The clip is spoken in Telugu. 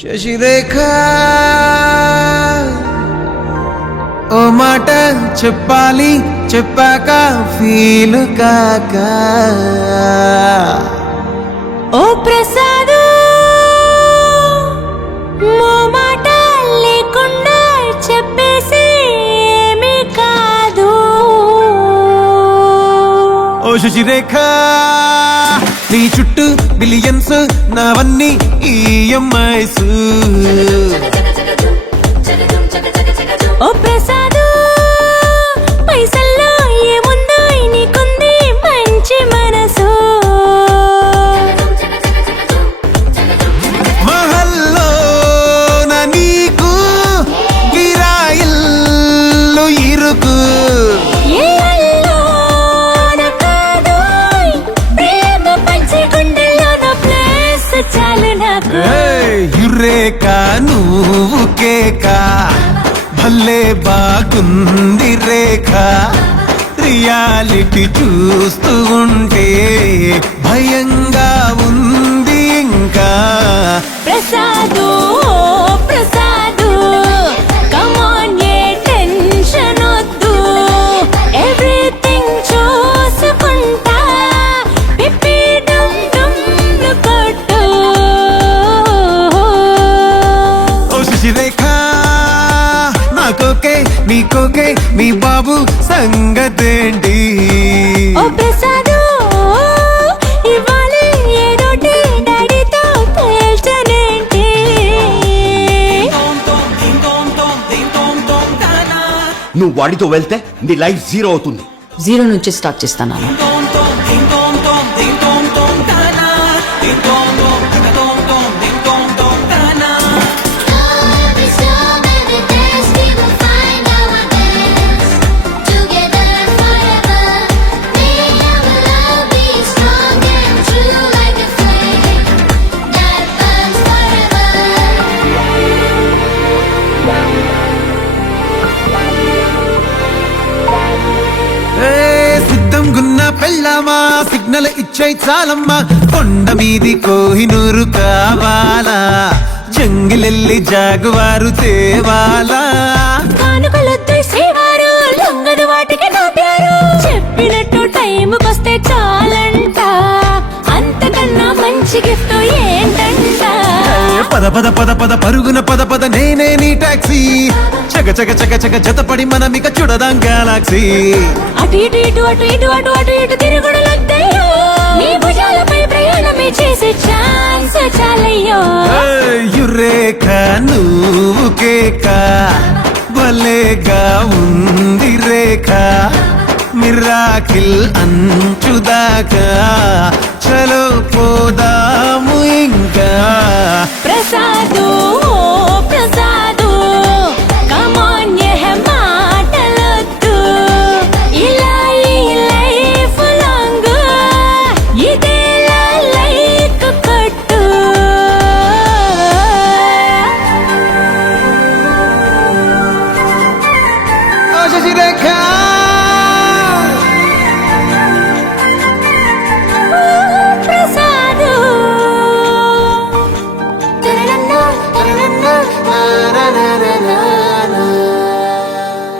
శశిరేఖ ఓ మాట చెప్పాలి చెప్పాక ఫీల్ కాక ఓ ప్రసాద్ మో మాట లేకుండా చెప్పేసి ఏమీ కాదు. ఓ శశిరేఖ నీ చుట్టూ బిలియన్స్ నావన్నీ ఈఎంఐస్. ఓ ప్రసాద్ పైసల్లో ఏముందో నీకుంది మంచి మనసు. మహల్లో నా నీకు గిరాయిల్లు ఇరుకు. ఏళ్ళలో కాదు ప్రేమ పంచి గుండెల్లో ప్లేస్ చాలు నాకు. యురేక నువ్వు కేక భలే బాగుంది రేఖ. రియాలిటీ చూస్తూ ఉంటే భయంగా ఉంది ఇంకా. ప్రసాదు ప్రసాదు కమాన్ ఏ టెన్షన్ వద్దు. ఎవ్రీథింగ్ చూసుకుంటా పిప్పి డమ్ డమ్ కొట్టు. ఓ శశిరేఖ నాకోకే నీకోకే మీ బాబు సంగతేంటి? ఓ ప్రసాదు ఇవ్వాలి ఏదోటి డాడీతో తేల్చనేంటి? నువ్వు వాడితో వెళ్తే నీ లైఫ్ జీరో అవుతుంది. జీరో నుంచి స్టార్ట్ చేస్తాను. సిద్ధం గున్న పెళ్ళామా సిగ్నల్ ఇచ్చాయి చాలమ్మా. కొండ మీది కోహినూరు కావాలా, జంగిలెల్లి జాగువారు తేవాలా. కానుకలొద్దు శ్రీవారు లొంగదు వాటికి నా ప్యారు. చెప్పినట్టు టైంకొస్తే చాలంట, అంతకన్నా మంచి గిఫ్ట్ ఏంటంట? పద పద పద పద పరుగున పద పద నేనే నీ టాక్సీ. చక చక చక చక జతపడి మనమిక చూడదాం గెలాక్సీ. అటు ఇటు ఇటు అటు ఇటు అటు అటు ఇటు తిరుగుడులొద్దయ్యో. నీ భుజాలపై ప్రయాణమే చేసే ఛాన్స్ చాలయ్యో. యురేఖ నువ్వు కేక భలేగా ఉంది రేఖ. మిరాకిల్ అంచుదాకా చలో పోదాము ఇంకా. ప్రసాదు